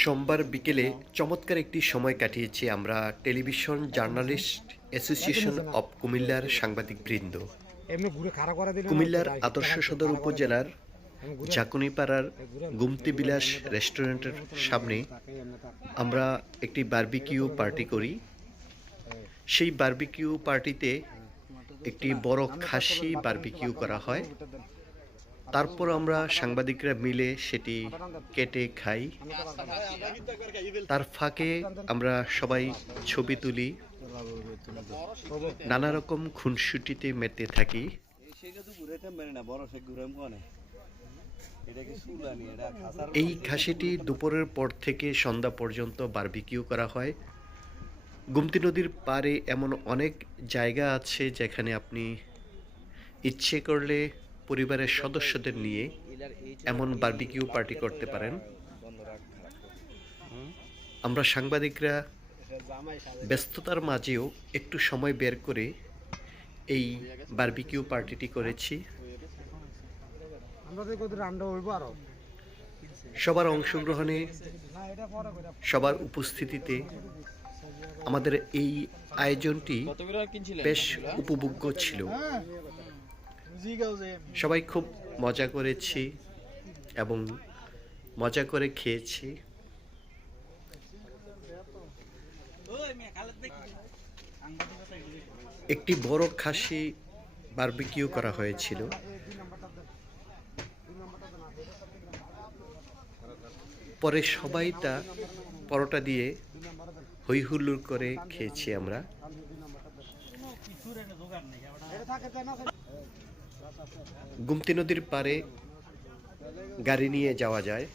সোমবার বিকেলে চমৎকার একটি সময় কাটিয়েছি আমরা টেলিভিশন জার্নালিস্ট অ্যাসোসিয়েশন অব কুমিল্লার সাংবাদিক বৃন্দ। কুমিল্লার আদর্শ সদর উপজেলার জাকুনিপাড়ার গুমতি বিলাস রেস্টুরেন্টের সামনে আমরা একটি বার্বিকিউ পার্টি করি। সেই বার্বিকিউ পার্টিতে একটি বড় খাসি বার্বিকিউ করা হয়। তারপর আমরা সাংবাদিকরা মিলে সেটি কেটে খাই। তার ফাঁকে আমরা সবাই ছবি তুলি। নানা রকম খুনসুটিতে মেতে থাকি। পারি এই খাসিটি দুপুরের পর থেকে সন্ধ্যা পর্যন্ত বারবিকিউ করা হয়। গুমতি নদীর পাড়ে এমন অনেক জায়গা আছে যেখানে আপনি ইচ্ছে করলে পরিবারের সদস্যদের নিয়ে এমন বারবিকিউ পার্টি করতে পারেন। আমরা সাংবাদিকরা ব্যস্ততার মাঝেও একটু সময় বের করে এই বার্বিকিউ পার্টিটি করেছি। সবার অংশগ্রহণে সবার উপস্থিতিতে আমাদের এই আয়োজনটি বেশ উপভোগ্য ছিল। সবাই খুব মজা করেছি এবং মজা করে খেয়েছি। একটি বড় খাসি বারবিকিউ করা হয়েছিল। পরে সবাই তা পরোটা দিয়ে হই হুল্লোড় করে খেয়েছি আমরা। গুমতি নদীর পারে গাড়ি নিয়ে যাওয়া যায়।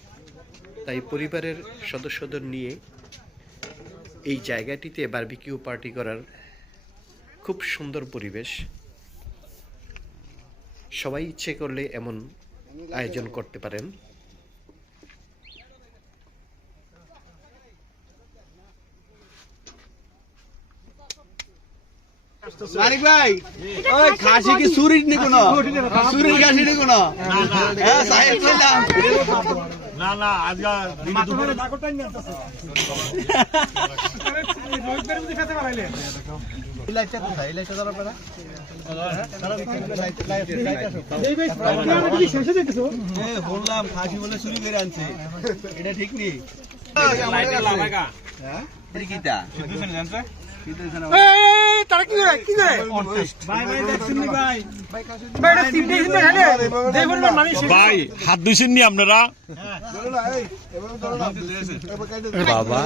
তাই পরিবারের সদস্যদের নিয়ে এই জায়গাটিতে বারবিকিউ পার্টি করার খুব সুন্দর পরিবেশ। সবাই ইচ্ছে করলে এমন আয়োজন করতে পারেন। মানিক ভাই ওই খাসি কি চুরির নি কোন? চুরির খাসি নি কোন? হ্যাঁ সাহেব কইলাম না না আজকে খেতে পারাইলে লাইটটা কোথায় লাইটটা ধরা পড়া বললাম খাসি বলে চুরি করে আনছে এটা ঠিক নি? হ্যাঁ? এটা কিটা এই তারা কি করে? কি করে? ভাই হাত ধুইছেন নি আপনারা? বাবা।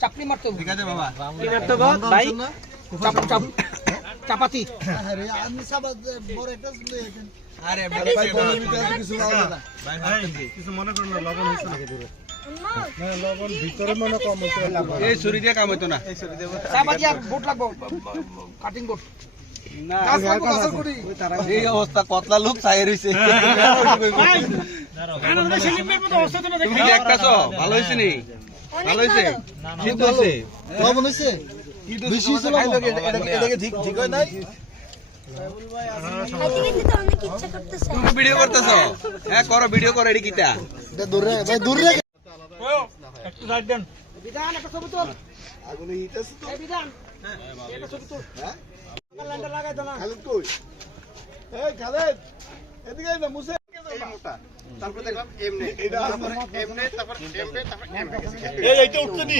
চাপড়ি মারতে বাবা। ভাই। চাপ চাপ। চাপাতি। মনে এই ছুরি দিয়ে কাম হইতো না। চাপাতি আর বোট লাগবো কাটিং বোট এই অবস্থা কতলা লোক চাই তো ভালো হয়েছে নি? ভালো হয়েছে লবণ হয়েছে বেশি হয়েছে এটাকে ঠিক ঠিক হয় নাই? তুমি ভিডিও করতেছো। হ্যাঁ করো ভিডিও করো এটি কিটা? বিধান একটা ছবি তোল। এই বিধান। এটা ছবি তোল। লাইনটা লাগাই দাও না। এই এইটা উঠছে নি